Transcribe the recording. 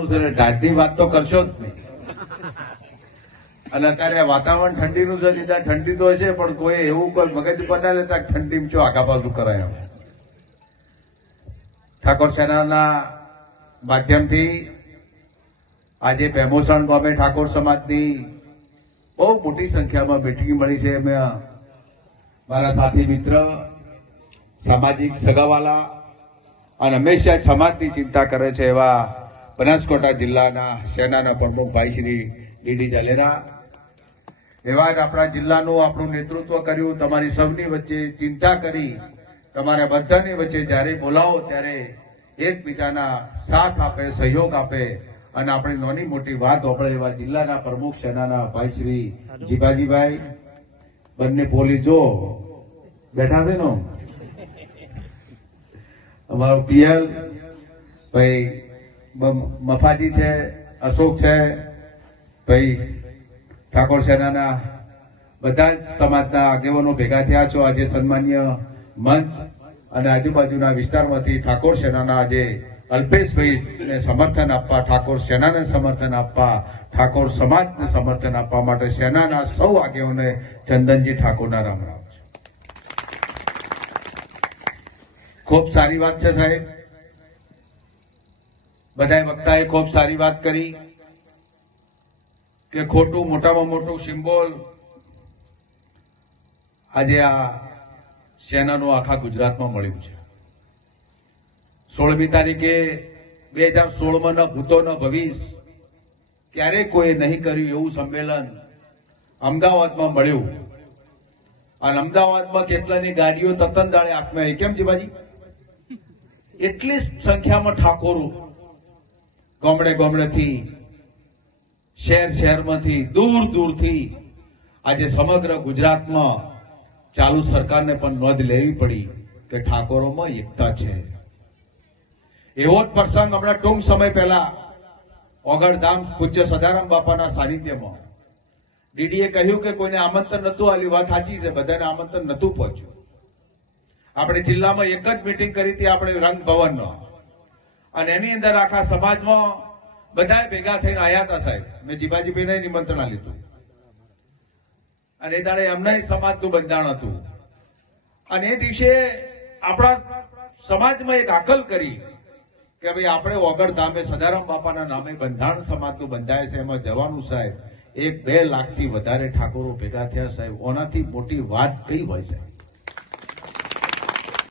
જવાનું છે, ઢાઢની વાત તો કરશો જ નહીં. અને અત્યારે વાતાવરણ ઠંડીનું છે, ત્યાં ઠંડી તો હશે, પણ કોઈ એવું કોઈ મગજ ઉપર ના લેતા ઠંડી ચો આગા પાછું કરાય. ઠાકોર સેનાના માધ્યમથી આજે ભેમોસણ ગામે ઠાકોર સમાજની બહુ મોટી સંખ્યામાં મિટિંગ મળી છે. અમે મારા સાથી મિત્ર, સામાજિક સગાવાલા અને હંમેશા સમાજની ચિંતા કરે છે એવા બનાસકાંઠા જિલ્લાના સેનાના પ્રમુખ ભાઈ શ્રી ડીડી જાલેરા, એવા જ આપણા જિલ્લાનું આપણું નેતૃત્વ કર્યું. તમારી સૌની વચ્ચે ચિંતા કરી, તમારા બધાની વચ્ચે જ્યારે બોલાવો ત્યારે એકબીજાના સાથ આપે, સહયોગ આપે અને આપણે નાની મોટી વાત આપણે એવા જિલ્લાના પ્રમુખ સેનાના ભાઈ શ્રી જીભાજીભાઈ, બંને પોલીસ જો બેઠા છે ને, અમારો પીએલ ભાઈ મફાજી છે, અશોક છે, ભાઈ ઠાકોર સેનાના બધા જ સમાજના આગેવાનો ભેગા થયા છો. આજે સન્માન્ય મંચ અને આજુબાજુના વિસ્તારમાંથી ઠાકોર સેનાના આજે અલ્પેશભાઈને સમર્થન આપવા, ઠાકોર સેનાને સમર્થન આપવા, ઠાકોર સમાજને સમર્થન આપવા માટે સેનાના સૌ આગેવાનોને ચંદનજી ઠાકોરના રામ રામ છે. ખૂબ સારી વાત છે સાહેબ, બધા વક્તાએ ખૂબ સારી વાત કરી કે ખોટું મોટામાં મોટું સિમ્બોલ આજે આ સેનાનું આખા ગુજરાતમાં મળ્યું છે. 16મી તારીખે 2016માં ન ભૂતો ન ભવિષ્ય ક્યારેય કોઈ નહીં કર્યું એવું સંમેલન અમદાવાદમાં મળ્યું. અને અમદાવાદમાં કેટલાની ગાડીઓ તતનદાળે આંખમાં આવી. કેમ જીવાજી? એટલી સંખ્યામાં ઠાકોરો ગામડે ગામડેથી, શહેર શહેરમાંથી, દૂર દૂરથી આજે સમગ્ર ગુજરાતમાં ચાલુ સરકારને પણ નોંધ લેવી પડી કે ઠાકોરોમાં એકતા છે. એવો જ પ્રસંગ હમણાં ટૂંક સમય પહેલા ઓગળધામ પૂજ્ય સદારામ બાપાના સાનિધ્યમાં ડીડીએ કહ્યું કે કોઈને આમંત્રણ નતું આલ્યું. વાત સાચી છે, બધાને આમંત્રણ નતું પહોંચ્યું. આપણે જિલ્લામાં એક જ મિટિંગ કરી હતી આપણે રંગ ભવનનો, અને એની અંદર આખા સમાજમાં બધા ભેગા થઈને આવ્યા હતા સાહેબ. મેં જીભાજીભાઈને નિમંત્રણ લીધું અને એ દાડે એમના સમાજનું બંધાણ હતું. અને એ દિવસે આપણા સમાજમાં એક આકલ કરી કે ભાઈ આપણે ઓગળધામે સદારામ બાપાના નામે બંધારણ સમાજનું બંધાય છે, એમાં જવાનું સાહેબ. 1-2 લાખથી વધારે ઠાકોરો ભેગા થયા સાહેબ. ઓનાથી મોટી વાત કઈ હોય સાહેબ?